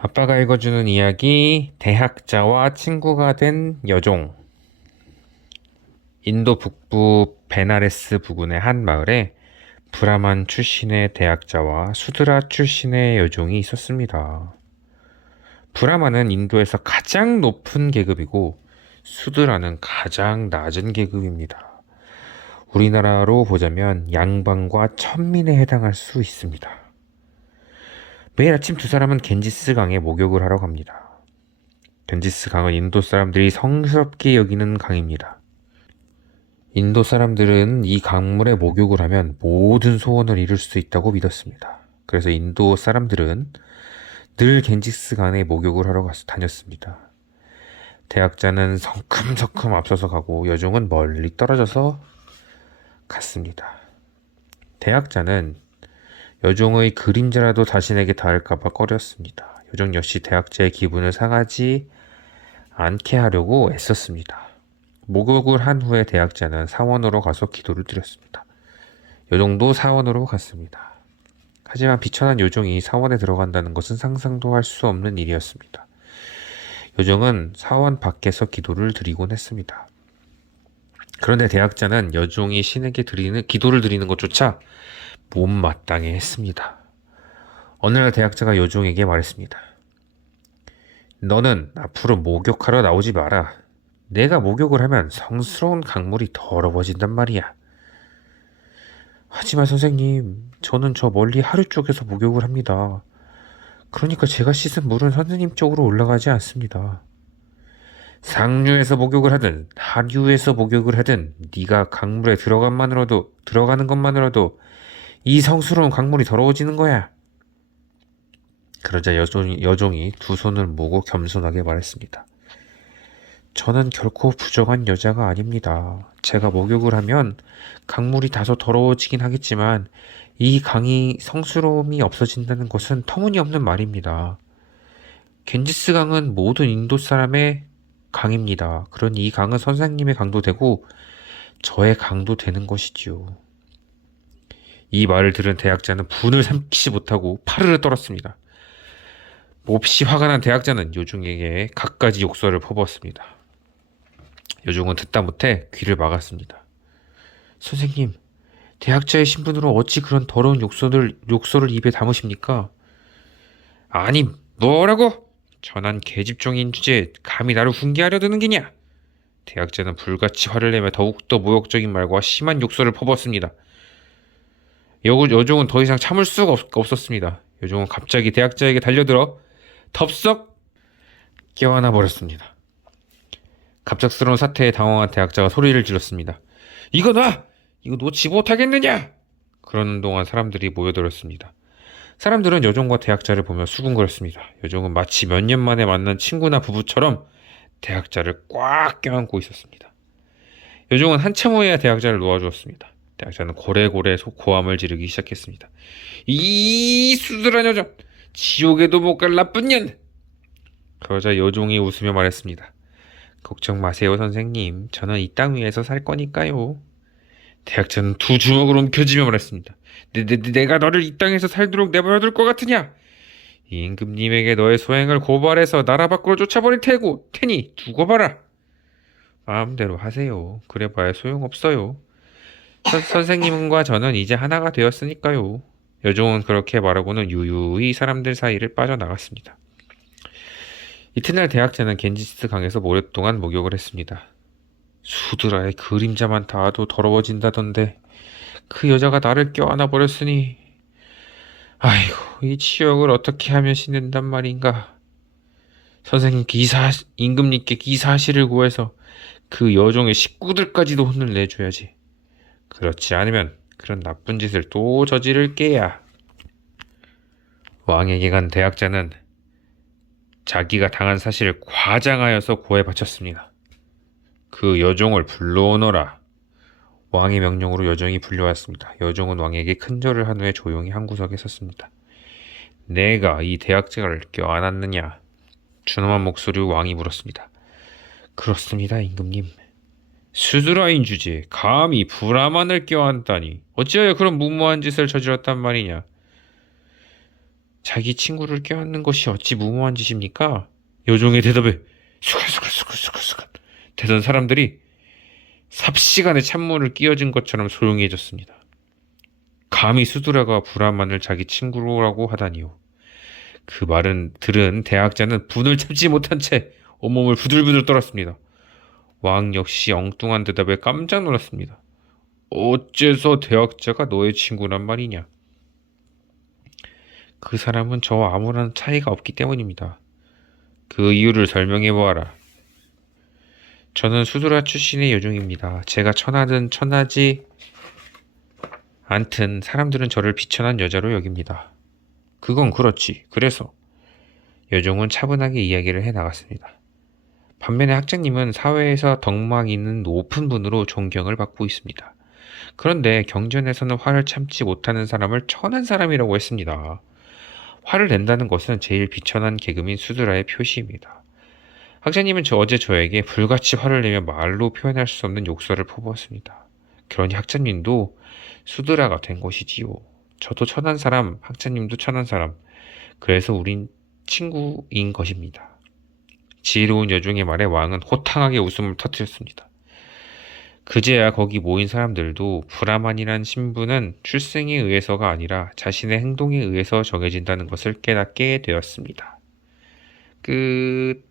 아빠가 읽어주는 이야기, 대학자와 친구가 된 여종. 인도 북부 베나레스 부근의 한 마을에 브라만 출신의 대학자와 수드라 출신의 여종이 있었습니다. 브라만은 인도에서 가장 높은 계급이고 수드라는 가장 낮은 계급입니다. 우리나라로 보자면 양반과 천민에 해당할 수 있습니다. 매일 아침 두 사람은 겐지스 강에 목욕을 하러 갑니다. 겐지스 강은 인도 사람들이 성스럽게 여기는 강입니다. 인도 사람들은 이 강물에 목욕을 하면 모든 소원을 이룰 수 있다고 믿었습니다. 그래서 인도 사람들은 늘 겐지스 강에 목욕을 하러 다녔습니다. 대학자는 성큼성큼 앞서서 가고 여종은 멀리 떨어져서 갔습니다. 대학자는 여종의 그림자라도 자신에게 닿을까봐 꺼렸습니다. 여종 역시 대학자의 기분을 상하지 않게 하려고 애썼습니다. 목욕을 한 후에 대학자는 사원으로 가서 기도를 드렸습니다. 여종도 사원으로 갔습니다. 하지만 비천한 여종이 사원에 들어간다는 것은 상상도 할 수 없는 일이었습니다. 여종은 사원 밖에서 기도를 드리곤 했습니다. 그런데 대학자는 여종이 신에게 기도를 드리는 것조차 못마땅해 했습니다. 어느 날 대학자가 여종에게 말했습니다. 너는 앞으로 목욕하러 나오지 마라. 내가 목욕을 하면 성스러운 강물이 더러워진단 말이야. 하지만 선생님, 저는 저 멀리 하류 쪽에서 목욕을 합니다. 그러니까 제가 씻은 물은 선생님 쪽으로 올라가지 않습니다. 상류에서 목욕을 하든 하류에서 목욕을 하든 네가 강물에 들어가는 것만으로도 이 성스러운 강물이 더러워지는 거야. 그러자 여종이 두 손을 모으고 겸손하게 말했습니다. 저는 결코 부정한 여자가 아닙니다. 제가 목욕을 하면 강물이 다소 더러워지긴 하겠지만 이 강이 성스러움이 없어진다는 것은 터무니없는 말입니다. 겐지스 강은 모든 인도 사람의 강입니다. 그러니 이 강은 선생님의 강도 되고 저의 강도 되는 것이지요. 이 말을 들은 대학자는 분을 삼키지 못하고 파르르 떨었습니다. 몹시 화가 난 대학자는 여종에게 갖가지 욕설을 퍼부었습니다. 여종은 듣다 못해 귀를 막았습니다. 선생님, 대학자의 신분으로 어찌 그런 더러운 욕설을 입에 담으십니까? 아니, 뭐라고? 전한 계집종인 주제에 감히 나를 훈계하려 드는 게냐? 대학자는 불같이 화를 내며 더욱더 모욕적인 말과 심한 욕설을 퍼부었습니다. 여종은 더 이상 참을 수가 없었습니다. 여종은 갑자기 대학자에게 달려들어 덥석 껴안아 버렸습니다. 갑작스러운 사태에 당황한 대학자가 소리를 질렀습니다. 이거 놔! 이거 놓지 못하겠느냐! 그러는 동안 사람들이 모여들었습니다. 사람들은 여종과 대학자를 보며 수군거렸습니다. 여종은 마치 몇 년 만에 만난 친구나 부부처럼 대학자를 꽉 껴안고 있었습니다. 여종은 한참 후에야 대학자를 놓아주었습니다. 대학자는 고래고래 고함을 지르기 시작했습니다. 이 수술한 여종! 지옥에도 못 갈 나쁜 년! 그러자 여종이 웃으며 말했습니다. 걱정 마세요, 선생님. 저는 이 땅 위에서 살 거니까요. 대학자는 두 주먹으로 움켜쥐며 말했습니다. 내가 너를 이 땅에서 살도록 내버려둘 것 같으냐? 이 임금님에게 너의 소행을 고발해서 나라 밖으로 쫓아버릴 테니 두고 봐라. 마음대로 하세요. 그래봐야 소용없어요. 선생님과 저는 이제 하나가 되었으니까요. 여종은 그렇게 말하고는 유유히 사람들 사이를 빠져나갔습니다. 이튿날 대학자는 겐지스 강에서 오랫동안 목욕을 했습니다. 수드라의 그림자만 닿아도 더러워진다던데 그 여자가 나를 껴안아 버렸으니 아이고 이 치욕을 어떻게 하면 씻는단 말인가. 선생님께 임금님께 이 사실을 구해서 그 여종의 식구들까지도 혼을 내줘야지. 그렇지 않으면 그런 나쁜 짓을 또 저지를 게야. 왕에게 간 대학자는 자기가 당한 사실을 과장하여서 고해 바쳤습니다. 그 여종을 불러오너라. 왕의 명령으로 여종이 불려왔습니다. 여종은 왕에게 큰절을 한 후에 조용히 한 구석에 섰습니다. 내가 이 대학자를 껴안았느냐? 준엄한 목소리로 왕이 물었습니다. 그렇습니다, 임금님. 수드라인 주제에 감히 브라만을 껴안다니 어찌하여 그런 무모한 짓을 저질렀단 말이냐? 자기 친구를 껴안는 것이 어찌 무모한 짓입니까? 여종의 대답에 수근수근수근수근 대던 사람들이 삽시간에 찬물을 끼얹은 것처럼 조용해졌습니다. 감히 수두라가 브라만을 자기 친구라고 하다니요. 그 말은 들은 대학자는 분을 참지 못한 채 온몸을 부들부들 떨었습니다. 왕 역시 엉뚱한 대답에 깜짝 놀랐습니다. 어째서 대학자가 너의 친구란 말이냐? 그 사람은 저와 아무런 차이가 없기 때문입니다. 그 이유를 설명해 보아라. 저는 수두라 출신의 여종입니다. 제가 천하든 천하지 않든 사람들은 저를 비천한 여자로 여깁니다. 그건 그렇지. 그래서 여종은 차분하게 이야기를 해 나갔습니다. 반면에 학자님은 사회에서 덕망 있는 높은 분으로 존경을 받고 있습니다. 그런데 경전에서는 화를 참지 못하는 사람을 천한 사람이라고 했습니다. 화를 낸다는 것은 제일 비천한 계급인 수드라의 표시입니다. 학자님은 어제 저에게 불같이 화를 내며 말로 표현할 수 없는 욕설을 퍼부었습니다. 그러니 학자님도 수드라가 된 것이지요. 저도 천한 사람, 학자님도 천한 사람. 그래서 우린 친구인 것입니다. 지혜로운 여종의 말에 왕은 호탕하게 웃음을 터뜨렸습니다. 그제야 거기 모인 사람들도 브라만이란 신분은 출생에 의해서가 아니라 자신의 행동에 의해서 정해진다는 것을 깨닫게 되었습니다. 끝.